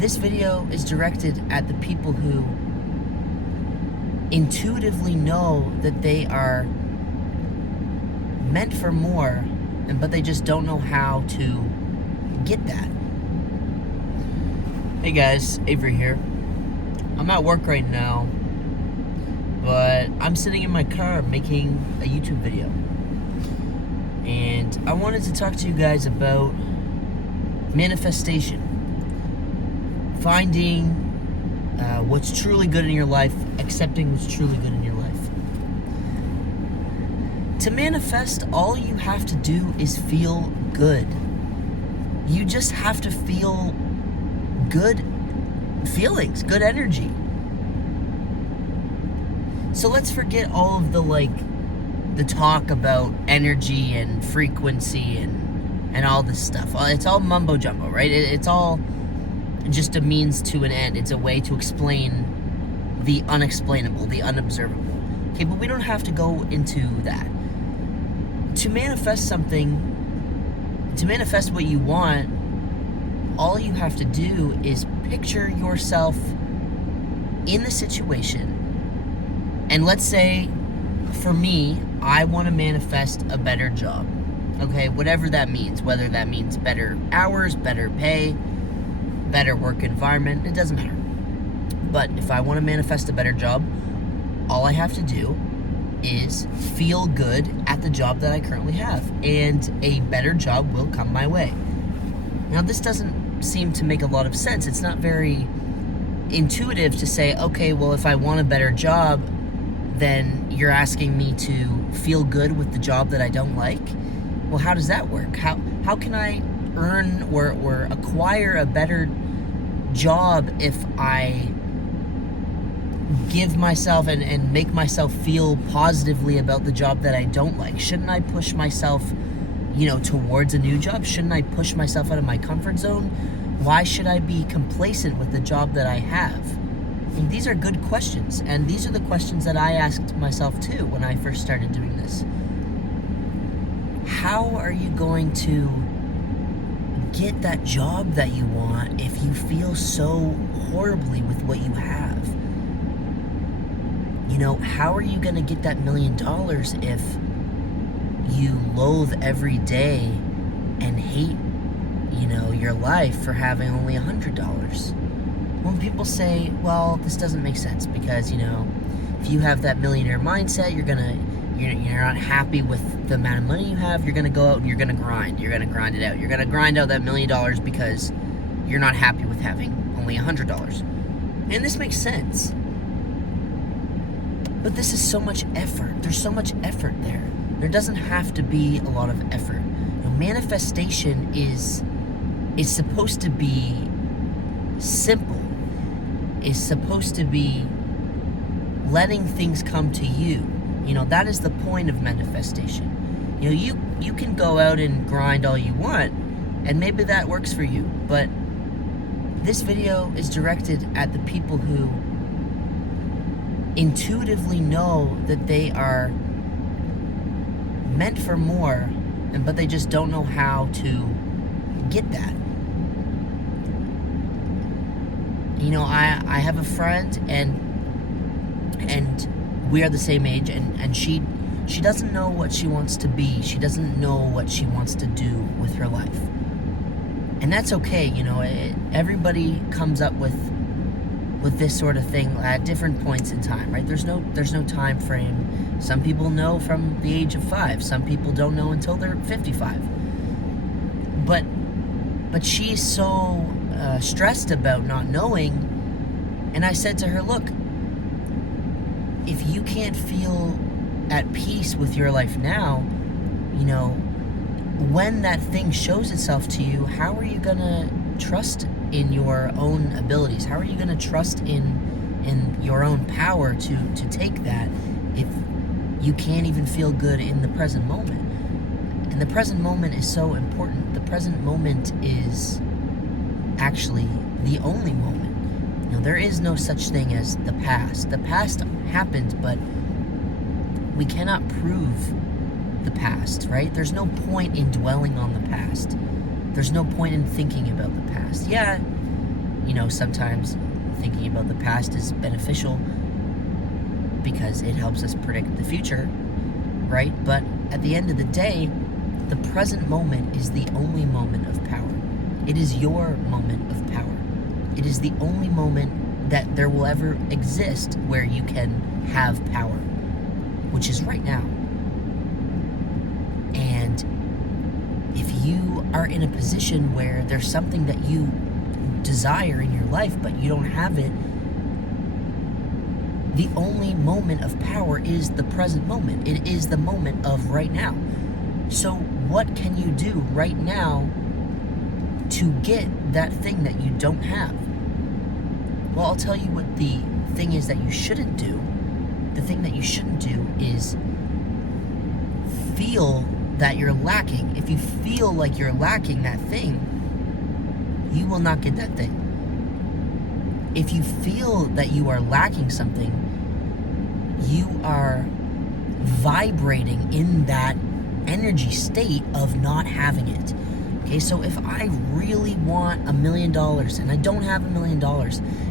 This video is directed at the people who intuitively know that they are meant for more, but they just don't know how to get that. Hey guys, Avery here. I'm at work right now, but I'm sitting in my car making a YouTube video. And I wanted to talk to you guys about manifestation. Finding what's truly good in your life, accepting what's truly good in your life. To manifest, all you have to do is feel good. You just have to feel good feelings, good energy. So let's forget all of the talk about energy and frequency and all this stuff. It's all mumbo jumbo, right? It's all just a means to an end. It's a way to explain the unexplainable, the unobservable. Okay, but we don't have to go into that. To manifest something, to manifest what you want, all you have to do is picture yourself in the situation. And let's say, for me, I want to manifest a better job. Okay, whatever that means, whether that means better hours, better pay, better work environment, it doesn't matter. But if I want to manifest a better job, all I have to do is feel good at the job that I currently have, and a better job will come my way. Now, this doesn't seem to make a lot of sense. It's not very intuitive to say, okay, well, if I want a better job, then you're asking me to feel good with the job that I don't like. Well, how does that work? How can I earn or acquire a better job if I give myself and make myself feel positively about the job that I don't like? Shouldn't I push myself, towards a new job? Shouldn't I push myself out of my comfort zone? Why should I be complacent with the job that I have? And these are good questions, and these are the questions that I asked myself too when I first started doing this. How are you going to get that job that you want if you feel so horribly with what you have? How are you going to get that $1 million if you loathe every day and hate, your life for having only $100? When people say, well, this doesn't make sense because, if you have that millionaire mindset, you're not happy with the amount of money you have, you're going to go out and you're going to grind. You're going to grind it out. You're going to grind out that $1 million because you're not happy with having only $100. And this makes sense. But this is so much effort. There's so much effort there. There doesn't have to be a lot of effort. Manifestation is supposed to be simple. Is supposed to be letting things come to you. That is the point of manifestation. You can go out and grind all you want, and maybe that works for you, but this video is directed at the people who intuitively know that they are meant for more, but they just don't know how to get that. I have a friend, and we are the same age, and she doesn't know what she wants to be. She doesn't know what she wants to do with her life. And that's okay, everybody comes up with this sort of thing at different points in time, right? There's no time frame. Some people know from the age of 5. Some people don't know until they're 55. But she's so stressed about not knowing, and I said to her, look, if you can't feel at peace with your life now, when that thing shows itself to you, how are you gonna trust in your own abilities? How are you gonna trust in your own power to take that if you can't even feel good in the present moment? And the present moment is so important. The present moment is actually the only moment. There is no such thing as the past. The past happened, but we cannot prove the past, right? There's no point in dwelling on the past. There's no point in thinking about the past. Yeah, sometimes thinking about the past is beneficial because it helps us predict the future, right? But at the end of the day, the present moment is the only moment of power. It is your moment of power. It is the only moment that there will ever exist where you can have power, which is right now. And if you are in a position where there's something that you desire in your life, but you don't have it, the only moment of power is the present moment. It is the moment of right now. So what can you do right now to get that thing that you don't have? Well, I'll tell you what the thing is that you shouldn't do. The thing that you shouldn't do is feel that you're lacking. If you feel like you're lacking that thing, you will not get that thing. If you feel that you are lacking something, you are vibrating in that energy state of not having it. Okay, so if I really want $1 million and I don't have $1 million,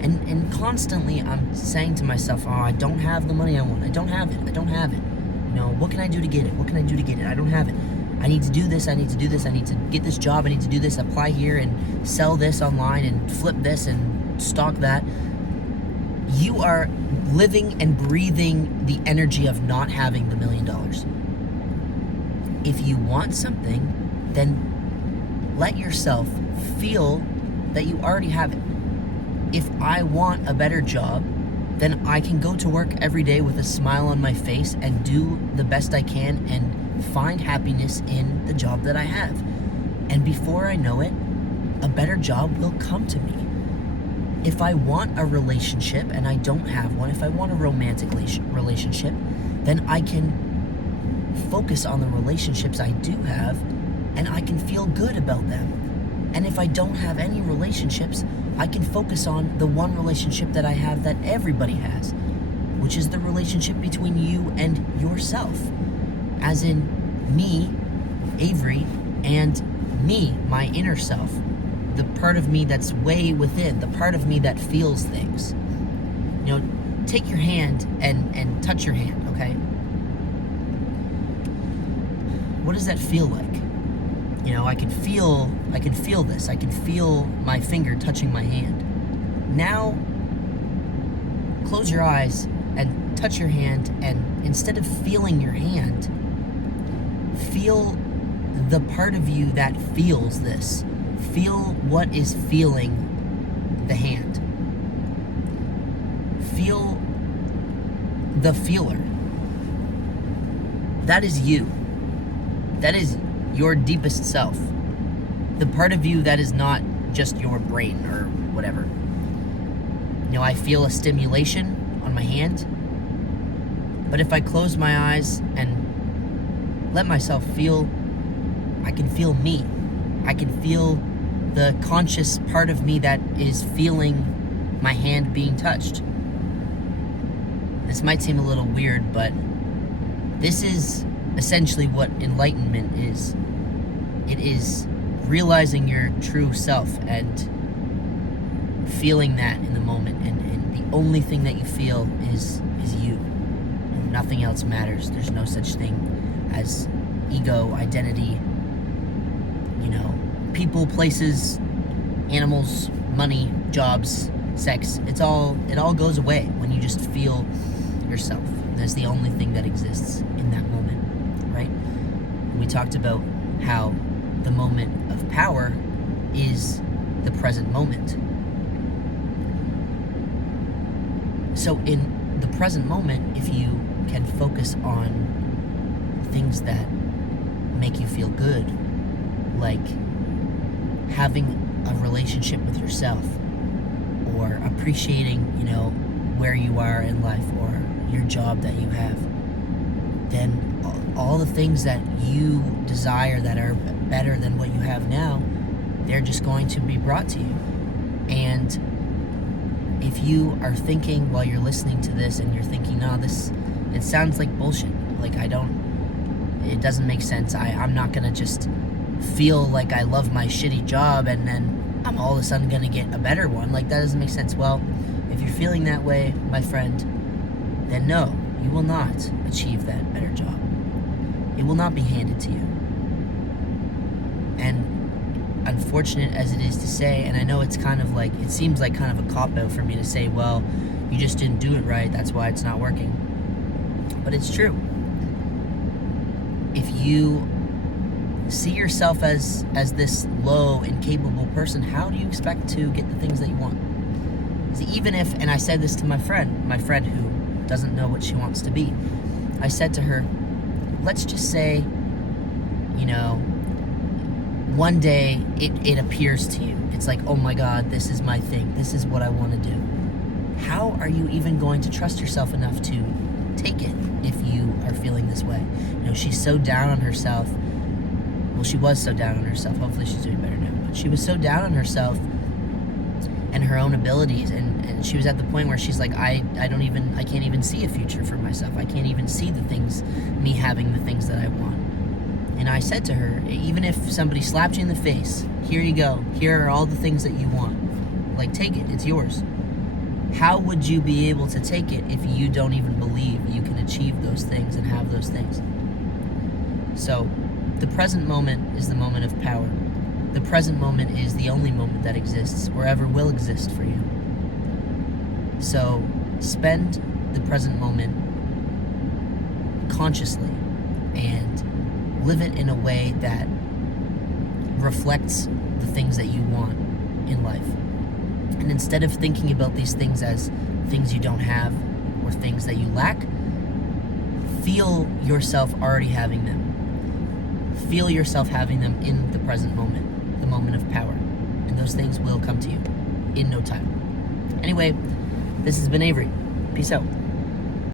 and constantly I'm saying to myself, oh, I don't have the money I want, I don't have it, what can I do to get it? What can I do to get it? I don't have it. I need to do this, I need to do this, I need to get this job, I need to do this, apply here and sell this online and flip this and stock that. You are living and breathing the energy of not having the $1 million. If you want something, then let yourself feel that you already have it. If I want a better job, then I can go to work every day with a smile on my face and do the best I can and find happiness in the job that I have. And before I know it, a better job will come to me. If I want a relationship and I don't have one, if I want a romantic relationship, then I can focus on the relationships I do have and I can feel good about them. And if I don't have any relationships, I can focus on the one relationship that I have that everybody has, which is the relationship between you and yourself. As in me, Avery, and me, my inner self. The part of me that's way within, the part of me that feels things. Take your hand and touch your hand, okay? What does that feel like? I can feel this. I can feel my finger touching my hand. Now, close your eyes and touch your hand, and instead of feeling your hand, feel the part of you that feels this. Feel what is feeling the hand. Feel the feeler. That is you. That is your deepest self. The part of you that is not just your brain or whatever. I feel a stimulation on my hand. But if I close my eyes and let myself feel, I can feel me. I can feel the conscious part of me that is feeling my hand being touched. This might seem a little weird, but this is essentially what enlightenment is. It is realizing your true self and feeling that in the moment, and the only thing that you feel is you. And nothing else matters. There's no such thing as ego, identity, people, places, animals, money, jobs, sex. It all goes away when you just feel yourself. That's the only thing that exists in that moment, right? And we talked about how the moment of power is the present moment. So in the present moment, if you can focus on things that make you feel good, like having a relationship with yourself, or appreciating, where you are in life, or your job that you have, then all the things that you desire that are better than what you have now, they're just going to be brought to you. And if you are thinking while you're listening to this and you're thinking, no, it sounds like bullshit, like it doesn't make sense, I'm not gonna just feel like I love my shitty job and then I'm all of a sudden going to get a better one. Like, that doesn't make sense. Well, if you're feeling that way, my friend, then no, you will not achieve that better job. It will not be handed to you. And unfortunate as it is to say, and I know it's kind of like, it seems like kind of a cop-out for me to say, well, you just didn't do it right, that's why it's not working. But it's true. If you see yourself as this low, incapable person, how do you expect to get the things that you want? See, even if, and I said this to my friend who doesn't know what she wants to be, I said to her, let's just say, you know, one day it appears to you. It's like, oh my God, this is my thing. This is what I want to do. How are you even going to trust yourself enough to take it if you are feeling this way? You know, she's so down on herself. Well, she was so down on herself. Hopefully she's doing better now. But she was so down on herself and her own abilities, and she was at the point where she's like, I can't even see a future for myself. I can't even see me having the things that I want. And I said to her, even if somebody slapped you in the face, here you go. Here are all the things that you want. Like, take it. It's yours. How would you be able to take it if you don't even believe you can achieve those things and have those things? So, the present moment is the moment of power. The present moment is the only moment that exists or ever will exist for you. So, spend the present moment consciously and live it in a way that reflects the things that you want in life. And instead of thinking about these things as things you don't have or things that you lack, feel yourself already having them. Feel yourself having them in the present moment, the moment of power. And those things will come to you in no time. Anyway, this has been Avery. Peace out.